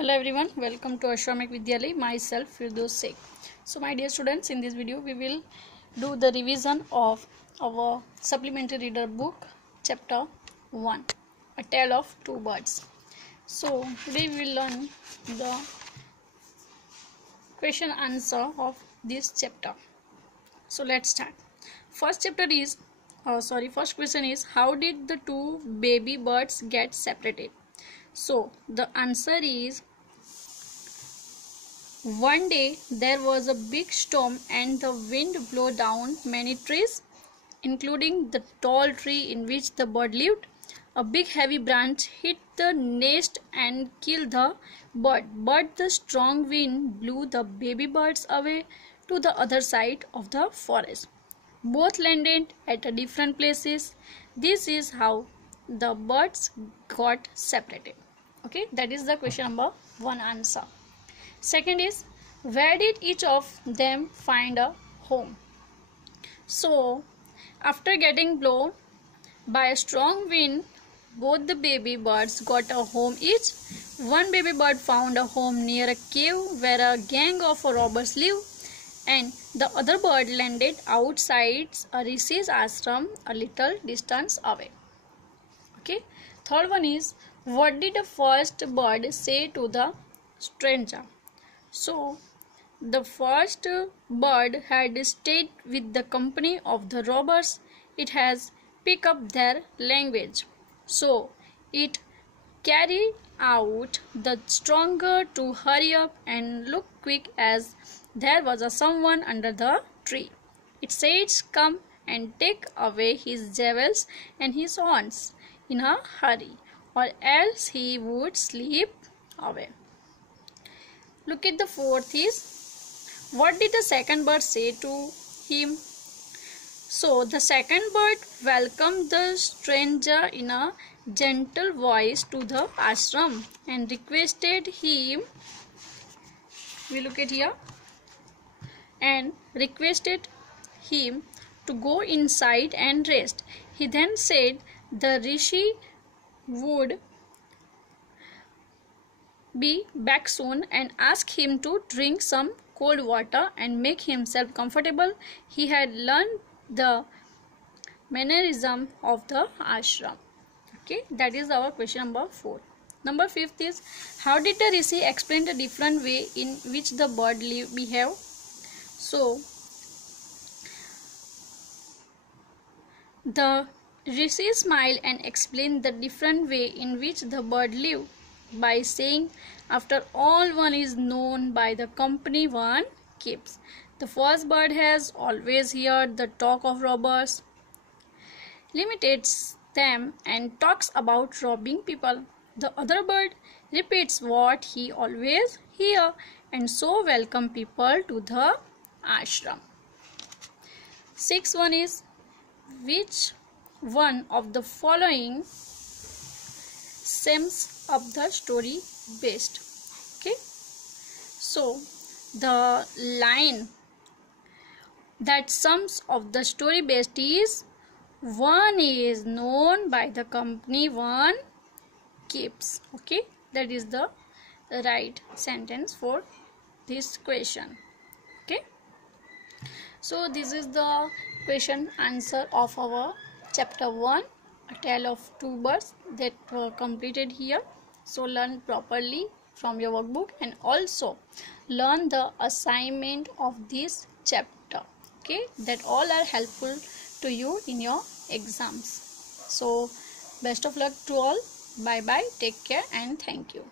Hello everyone, welcome to Ashramik Vidyalay, myself Firdaus Sheikh. So my dear students, in this video we will do the revision of our supplementary reader book chapter 1, A Tale of Two Birds. So today we will learn the question answer of this chapter. So let's start. First question is, how did the two baby birds get separated? So the answer is, one day there was a big storm and the wind blew down many trees, including the tall tree in which the bird lived. A big heavy branch hit the nest and killed the bird, but the strong wind blew the baby birds away to the other side of the forest. Both landed at different places. This is how the birds got separated. Okay, that is the question number 1 answer. Second is, where did each of them find a home? So, after getting blown by a strong wind, both the baby birds got a home each. One baby bird found a home near a cave where a gang of robbers lived, and the other bird landed outside a rishis ashram a little distance away. Okay. Third one is, what did the first bird say to the stranger? So, the first bird had stayed with the company of the robbers. It has picked up their language. So, it carried out the stronger to hurry up and look quick as there was someone under the tree. It said, come and take away his jewels and his horns in a hurry, or else he would slip away. Look at the fourth is, what did the second bird say to him? So the second bird welcomed the stranger in a gentle voice to the ashram and requested him, we look at here, and requested him to go inside and rest. He then said the rishi would be back soon and asked him to drink some cold water and make himself comfortable. He had learned the mannerism of the ashram. Okay, that is our question number 4. Number 5 is, how did the rishi explain the different way in which the bird behave? So the rishi smiled and explained the different way in which the bird lived by saying, after all, one is known by the company one keeps. The first bird has always heard the talk of robbers, imitates them and talks about robbing people. The other bird repeats what he always hears and so welcome people to the ashram. 6th one is, which one of the following sums up the story best? Okay, so the line that sums up the story best is, one is known by the company one keeps. Okay, that is the right sentence for this question. Okay, so this is the question answer of our chapter 1, A Tale of Two Birds, that were completed here. So learn properly from your workbook and also learn the assignment of this chapter. Okay, that all are helpful to you in your exams. So best of luck to all. Bye bye, take care and thank you.